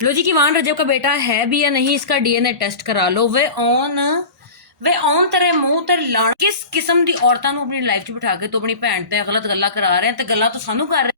लो जी, किवान रजब का बेटा है भी या नहीं, इसका डीएनए टेस्ट करा लो। वे ऑन तेरे मुंह ते लाण किस किस्म दी औरतां नूं अपनी लाइफ च बिठा के तू अपनी भैन ते गलत गल्लां करा रहे हैं, ते गल्लां तो सानू कर रहे।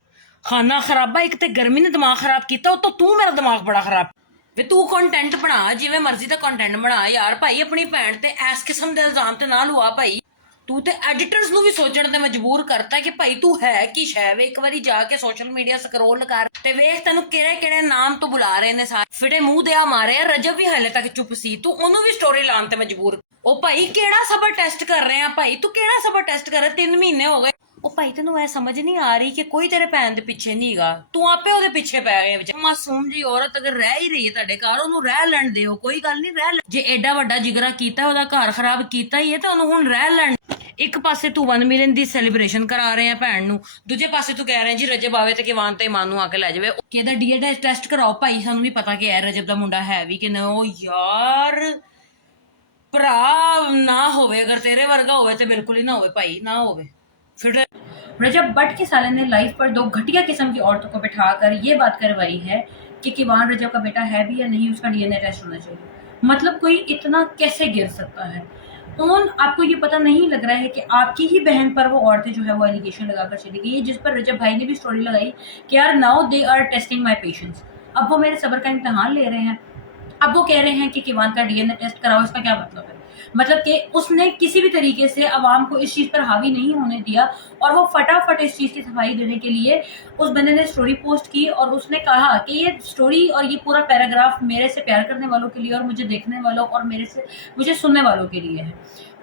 खाना खराबा, एक ते गर्मी ने दिमाग खराब किया, तो तू मेरा दिमाग बड़ा खराब। वे तू कंटेंट बना, जिवें मर्जी दा कंटेंट बना यार भाई। अपनी भैन ते इस किस्म दे इल्जाम ते ना लुआ भाई। तू ते एडिटर्स नू भी सोचण ते मजबूर करता है कि भाई तू है की शै वे। एक बारी जाके सोशल मीडिया स्क्रॉल कर ते वेख तेनू किहड़े किहड़े नाम तो बुला रहे ने सारे। फिटे मुंह दिया मारे रजब भी हले तक चुप सी, तू ओनू भी स्टोरी लाण ते मजबूर। ओ भाई केड़ा सबर टेस्ट कर रहे हैं भाई, तू केड़ा सबर टेस्ट कर रहा है? 3 महीने हो गए। ओ भाई तेनू ऐ समझ नहीं आ रही कि कोई तेरे भैन दे पिछे नहीं गा, तू आपे ओदे पिछे पै गया। विच मासूम जी औरत अगर रह ही रही है तुहाडे घर, ओनू रह लैण दिओ, कोई गल नहीं रह। जे एडा वड्डा जिगरा कीता, ओदा घर खराब कीता ही है, तो ओनू हुण रह लैण। एक पासे तू 1 मिलियन की सैलीब्रेशन करा रहे हैं भैन नू, दूजे पासे तू कह रहे हैं जी रजब आवे ते किवान ते ईमान नू आके लै जावे। कहदा डीएनए टेस्ट कराओ भाई, सानू भी पता कि है रजब दा मुंडा है भी कि नहीं। ओ यार भरा ना होवे, अगर तेरे वर्गा होवे तो बिल्कुल ही ना होवे भाई, ना होवे। फिर रजब बट के साले ने लाइफ पर 2 घटिया किस्म की औरतों को बिठाकर ये बात करवाई है कि किवान रजब का बेटा है भी या नहीं, उसका डीएनए टेस्ट होना चाहिए। मतलब कोई इतना कैसे गिर सकता है? कौन? आपको ये पता नहीं लग रहा है कि आपकी ही बहन पर वो औरतें जो है वो एलिगेशन लगाकर चली गई है, जिस पर रजब भाई ने भी स्टोरी लगाई कि यार now they are testing my patience. अब वो मेरे सब्र का इम्तहान ले रहे हैं। अब वो कह रहे हैं कि किवान का डीएनए टेस्ट कराओ। इसका क्या मतलब है? मतलब कि उसने किसी भी तरीके से अवाम को इस चीज पर हावी नहीं होने दिया, और वो फटाफट इस चीज की सफाई देने के लिए उस बंदे ने स्टोरी पोस्ट की, और उसने कहा कि ये स्टोरी और ये पूरा पैराग्राफ मेरे से प्यार करने वालों के लिए और मुझे देखने वालों और मुझे सुनने वालों के लिए है।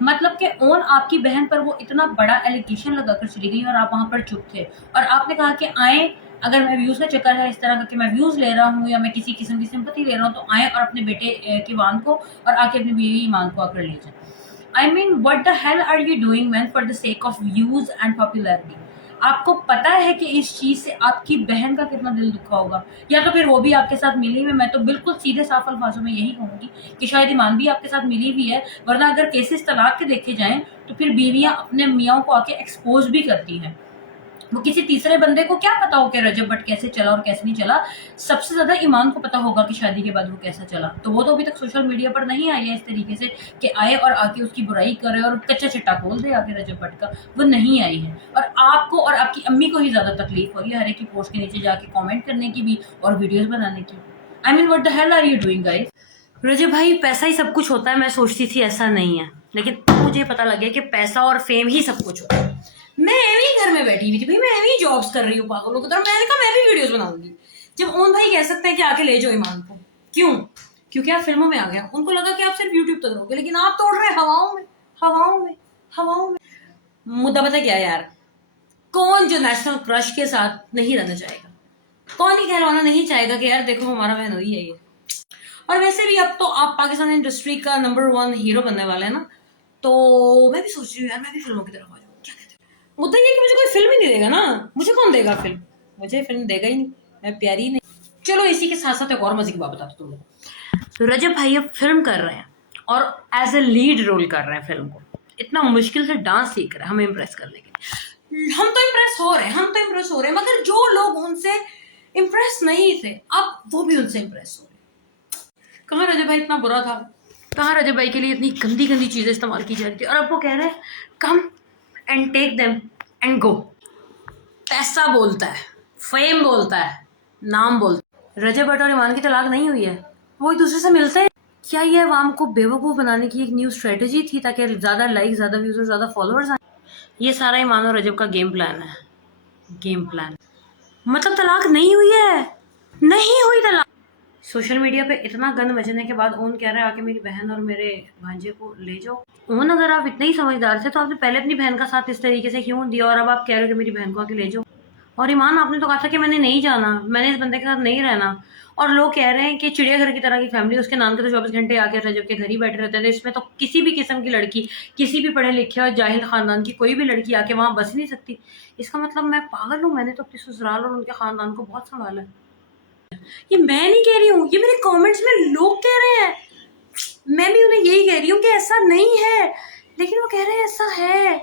मतलब कि ओन आपकी बहन पर वो इतना बड़ा एलिगेशन लगाकर चली गई और आप वहां पर चुप थे, और आपने कहा कि आए, अगर मैं व्यूज का चक्कर है इस तरह का कि मैं व्यूज ले रहा हूँ या मैं किसी किस्म की सिंपैथी ले रहा हूँ, तो आए और अपने बेटे किवान को और आके अपनी बीवी ईमान को आकर ले जाए। I mean what the hell are you doing man for the sake of views and popularity? आपको पता है कि इस चीज से आपकी बहन का कितना दिल दुखा होगा, या तो फिर वो भी आपके साथ मिली हुई। मैं तो बिल्कुल सीधे साफ अल्फाजों में यही कहूंगी कि शायद ईमान भी आपके साथ मिली हुई है, वरना अगर केसेस तलाक के देखे जाएं तो फिर बीवियां अपने मियाँ को आके एक्सपोज भी करती हैं। वो किसी तीसरे बंदे को क्या पता हो कि रजब बट कैसे चला और कैसे नहीं चला? सबसे ज्यादा ईमान को पता होगा कि शादी के बाद वो कैसा चला। तो वो तो अभी तक सोशल मीडिया पर नहीं आई है इस तरीके से कि आए और आके उसकी बुराई करे और कच्चा चिट्टा खोल दे आके रजब बट का। वो नहीं आई है, और आपको और आपकी अम्मी को ही ज्यादा तकलीफ हो रही है हर एक की पोस्ट के नीचे जाके कॉमेंट करने की भी और वीडियोज बनाने की। I mean what the hell are you doing guys? Rajab भाई, पैसा ही सब कुछ होता है। मैं सोचती थी ऐसा नहीं है, लेकिन मुझे पता लग गया कि पैसा और फेम ही सब कुछ होता है। मैं एवी घर में बैठी हुई थी भाई, मैं एवी जॉब्स कर रही हूँ पागलों की तरह। मैंने कहा मैं भी वीडियोस बनाऊंगी। जब ओन भाई कह सकते हैं कि आके ले जाओ ईमान को, क्यों? क्योंकि आप फिल्मों में आ गया। उनको लगा कि आप सिर्फ यूट्यूब तक रहोगे, लेकिन आप तोड़ रहे हवाओं में, हवाओं में, हवाओं में। मुद्दा पता क्या है यार? कौन जो नेशनल क्रश के साथ नहीं रहना चाहेगा? कौन ही कहलवाना नहीं चाहेगा कि यार देखो हमारा बहनोई है ये। और वैसे भी अब तो आप पाकिस्तान इंडस्ट्री का नंबर 1 हीरो बनने वाले हैं ना, तो मैं भी सोच रही हूँ यार मैं भी फिल्मों की तरफ आ जाऊँ। क्या कहते हैं? मुद्दा ये कि मुझे कोई फिल्म ही नहीं देगा ना। मुझे कौन देगा फिल्म? मुझे फिल्म देगा ही नहीं, मैं प्यारी ही नहीं। चलो इसी के साथ साथ एक और मजे की बात बताता हूँ तुम लोग। तो रजब भाई अब फिल्म कर रहे हैं और एज ए लीड रोल कर रहे हैं फिल्म को। इतना मुश्किल से डांस सीख रहे हैं हमें इम्प्रेस करने के लिए। हम तो इम्प्रेस हो रहे हैं, हम तो इम्प्रेस हो रहे हैं, मगर जो लोग उनसे इम्प्रेस नहीं थे अब वो भी उनसे इम्प्रेस हो रहे हैं। कहाँ रजब भाई इतना बुरा था? कहाँ रजब भाई के लिए इतनी गंदी गंदी चीजें इस्तेमाल की जा रही थी, और अब वो कह रहे हैं come and take them and go. पैसा बोलता है, फेम बोलता है, नाम बोलता है। रजब भट्ट और ईमान की तलाक नहीं हुई है, वो एक दूसरे से मिलते हैं। क्या ये अवाम को बेवकूफ बनाने की एक न्यू स्ट्रेटेजी थी ताकि ज्यादा लाइक, ज्यादा व्यूज और ज्यादा फॉलोअर्स आए? ये सारा ईमान और रजब का गेम प्लान है। गेम प्लान मतलब तलाक नहीं हुई है, नहीं हुई तलाक। सोशल मीडिया पे इतना गंद मचने के बाद ओन कह रहा है आके मेरी बहन और मेरे भांजे को ले जाओ। ओन अगर आप इतने ही समझदार थे तो आपने पहले अपनी बहन का साथ इस तरीके से क्यों दिया, और अब आप कह रहे हो कि मेरी बहन को आके ले जाओ। और ईमान, आपने तो कहा था कि मैंने नहीं जाना, मैंने इस बंदे के साथ नहीं रहना, और लोग कह रहे हैं कि चिड़ियाघर की तरह की फैमिली, उसके नाम के तो 24 घंटे आके रजब के घर ही बैठे रहते थे। इसमें तो किसी भी किस्म की लड़की, किसी भी पढ़े लिखे और जाहिल खानदान की कोई भी लड़की आके वहां बस नहीं सकती। इसका मतलब मैं पागल हूँ? मैंने तो अपने ससुराल और उनके खानदान को बहुत संभाला है। ये मैं नहीं कह रही हूँ, ये मेरे कमेंट्स में लोग कह रहे हैं। मैं भी उन्हें यही कह रही हूँ कि ऐसा नहीं है, लेकिन वो कह रहे हैं ऐसा है।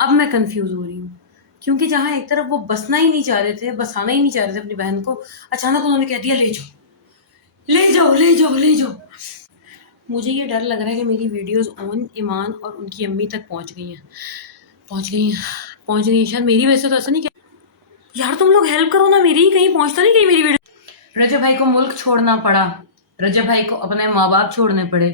अब मैं कंफ्यूज हो रही हूँ क्योंकि जहाँ एक तरफ वो बसना ही नहीं चाह रहे थे, बसाना ही नहीं चाह रहे थे अपनी बहन को, अचानक उन्होंने कह दिया ले जाओ ले जाओ ले जाओ ले जाओ। मुझे ये डर लग रहा है कि मेरी वीडियोस ऑन ईमान और उनकी अम्मी तक पहुंच गई हैं, पहुंच गई हैं, पहुंच गई हैं। शायद मेरी वजह से तो ऐसा नहीं किया यार, तुम लोग हेल्प करो ना मेरी, कहीं पहुंचता नहीं कहीं मेरी वीडियो। रजब भाई को मुल्क छोड़ना पड़ा, रजब भाई को अपने माँ बाप छोड़ने पड़े,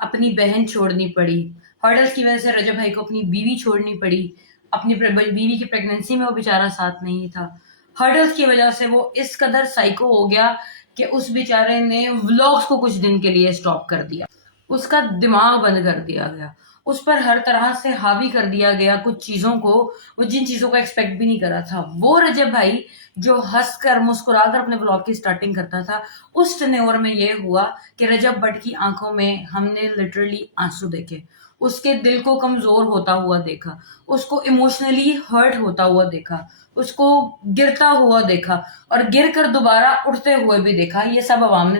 अपनी बहन छोड़नी पड़ी, हर्डल्स की वजह से रजब भाई को अपनी बीवी छोड़नी पड़ी, अपनी बीवी की प्रेगनेंसी में वो बेचारा साथ नहीं था। हर्डल्स की वजह से वो इस कदर साइको हो गया कि उस बेचारे ने व्लॉग्स को कुछ दिन के लिए स्टॉप कर दिया, उसका दिमाग बंद कर दिया गया, उस पर हर तरह से हावी कर दिया गया कुछ चीजों को, वो जिन चीजों को एक्सपेक्ट भी नहीं करा था। वो रजब भाई जो हंसकर मुस्कुराकर अपने ब्लॉग की स्टार्टिंग करता था, उस टेन्योर में ये हुआ कि रजब भट्ट की आंखों में हमने लिटरली आंसू देखे, उसके दिल को कमजोर होता हुआ देखा, उसको इमोशनली हर्ट होता हुआ देखा, उसको गिरता हुआ देखा और गिर कर दोबारा उठते हुए भी देखा। ये सब अवाम ने,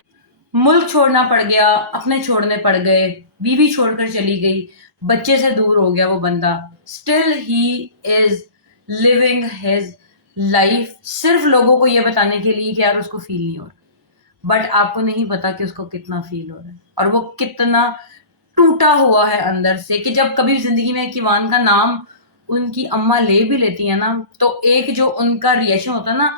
मुल्क छोड़ना पड़ गया, अपने छोड़ने पड़ गए, बीवी छोड़कर चली गई, बच्चे से दूर हो गया वो बंदा, still he is living his life सिर्फ लोगों को ये बताने के लिए कि यार उसको फील नहीं हो रहा, बट आपको नहीं पता कि उसको कितना फील हो रहा है और वो कितना टूटा हुआ है अंदर से। कि जब कभी जिंदगी में किवान का नाम उनकी अम्मा ले भी लेती है ना, तो एक जो उनका रिएक्शन होता है ना,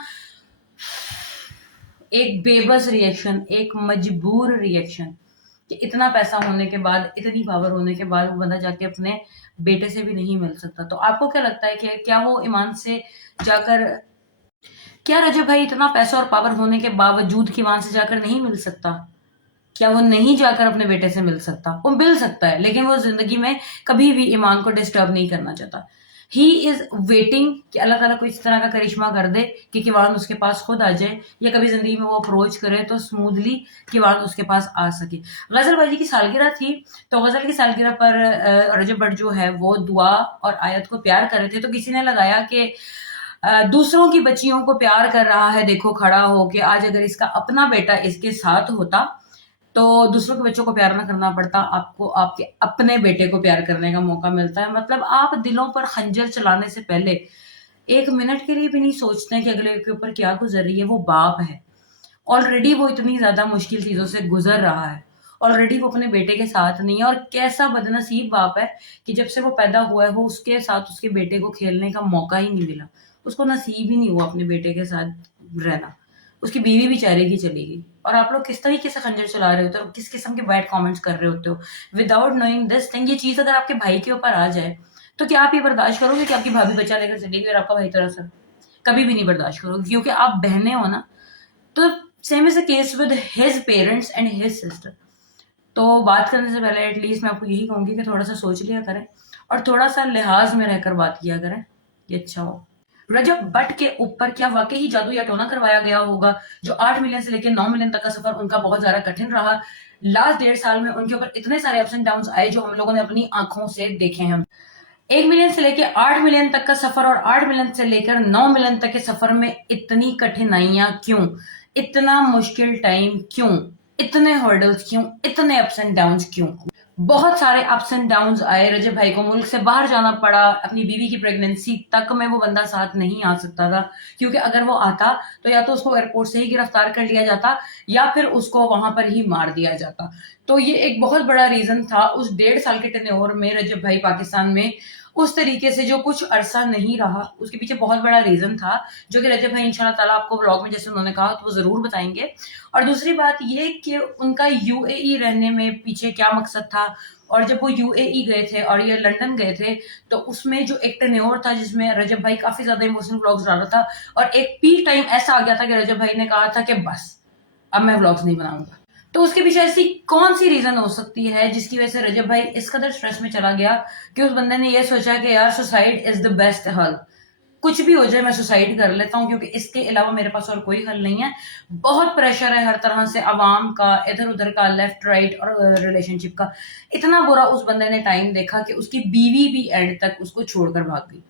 एक बेबस रिएक्शन, एक मजबूर रिएक्शन, कि इतना पैसा होने के बाद, इतनी पावर होने के बाद वो बंदा जाके अपने बेटे से भी नहीं मिल सकता। तो आपको क्या लगता है कि क्या वो ईमान से जाकर, क्या रजब भाई इतना पैसा और पावर होने के बावजूद ईमान से जाकर नहीं मिल सकता? क्या वो नहीं जाकर अपने बेटे से मिल सकता? वो मिल सकता है, लेकिन वो जिंदगी में कभी भी ईमान को डिस्टर्ब नहीं करना चाहता। ही इज वेटिंग कि अल्लाह ताला कोई इस तरह का करिश्मा कर दे कि किवान उसके पास खुद आ जाए, या कभी जिंदगी में वो अप्रोच करे तो स्मूथली किवान उसके पास आ सके। गजल भाई जी की सालगिरह थी, तो गजल की सालगिरह पर रजब भट्ट जो है वो दुआ और आयत को प्यार कर रहे थे, तो किसी ने लगाया कि दूसरों की बच्चियों को प्यार कर रहा है, देखो खड़ा हो के, आज अगर इसका अपना बेटा इसके साथ होता तो दूसरों के बच्चों को प्यार ना करना पड़ता, आपको आपके अपने बेटे को प्यार करने का मौका मिलता है। मतलब आप दिलों पर खंजर चलाने से पहले एक मिनट के लिए भी नहीं सोचते हैं कि अगले के ऊपर क्या गुजर रही है। वो बाप है, ऑलरेडी वो इतनी ज्यादा मुश्किल चीजों से गुजर रहा है, ऑलरेडी वो अपने बेटे के साथ नहीं है। और कैसा बदनसीब बाप है कि जब से वो पैदा हुआ है वो उसके साथ उसके बेटे को खेलने का मौका ही नहीं मिला, उसको नसीब ही नहीं हुआ अपने बेटे के साथ रहना। उसकी बीवी बेचारे की चली गई, और आप लोग किस तरीके से खंजर चला रहे होते हो, किस किस्म के बैड कमेंट्स कर रहे होते हो विदाउट नोइंग दिस थिंग। ये चीज अगर आपके भाई के ऊपर आ जाए तो क्या आप ये बर्दाश्त करोगे कि आपकी भाभी बच्चा लेकर चली गई और आपका भाई तरह से? कभी भी नहीं बर्दाश्त करोगे, क्योंकि आप बहने हो ना। तो same is the case with his parents and his sister. तो बात करने से पहले एटलीस्ट मैं आपको यही कहूंगी कि थोड़ा सा सोच लिया करें और थोड़ा सा लिहाज में रहकर बात किया करें, ये अच्छा हो। रजब भट्ट के ऊपर क्या वाकई ही जादू या टोना करवाया गया होगा? जो 8 मिलियन से लेकर 9 मिलियन तक का सफर उनका बहुत ज्यादा कठिन रहा। लास्ट 1.5 साल में उनके ऊपर इतने सारे अप्स एंड डाउन आए जो हम लोगों ने अपनी आंखों से देखे हैं। 1 मिलियन से लेकर 8 मिलियन तक का सफर और 8 मिलियन से लेकर 9 मिलियन तक के सफर में इतनी कठिनाइयां क्यों, इतना मुश्किल टाइम क्यों, इतने हर्डल्स क्यों, इतने अप्स एंड डाउन क्यों? बहुत सारे अप्स एंड डाउन आए, रजब भाई को मुल्क से बाहर जाना पड़ा, अपनी बीवी की प्रेगनेंसी तक में वो बंदा साथ नहीं आ सकता था, क्योंकि अगर वो आता तो या तो उसको एयरपोर्ट से ही गिरफ्तार कर लिया जाता या फिर उसको वहां पर ही मार दिया जाता। तो ये एक बहुत बड़ा रीजन था उस 1.5 साल के टेन्योर में रजब भाई पाकिस्तान में उस तरीके से जो कुछ अरसा नहीं रहा, उसके पीछे बहुत बड़ा रीजन था, जो कि रजब भाई इंशाल्लाह ताला आपको व्लॉग में जैसे उन्होंने कहा तो वो जरूर बताएंगे। और दूसरी बात ये कि उनका यूएई रहने में पीछे क्या मकसद था, और जब वो यूएई गए थे और ये लंदन गए थे तो उसमें जो एक टेन्योर था जिसमें रजब भाई काफी ज्यादा इमोशनल व्लॉग्स डाला था, और एक पीक टाइम ऐसा आ गया था कि रजब भाई ने कहा था कि बस अब मैं व्लॉग्स नहीं बनाऊंगा। तो उसके पीछे ऐसी कौन सी रीजन हो सकती है जिसकी वजह से रजब भाई इस कदर स्ट्रेस में चला गया कि उस बंदे ने ये सोचा कि यार सुसाइड इज द बेस्ट हल, कुछ भी हो जाए मैं सुसाइड कर लेता हूं क्योंकि इसके अलावा मेरे पास और कोई हल नहीं है। बहुत प्रेशर है हर तरह से, अवाम का, इधर उधर का, लेफ्ट राइट और रिलेशनशिप का। इतना बुरा उस बंदे ने टाइम देखा कि उसकी बीवी भी एंड तक उसको छोड़कर भाग गई।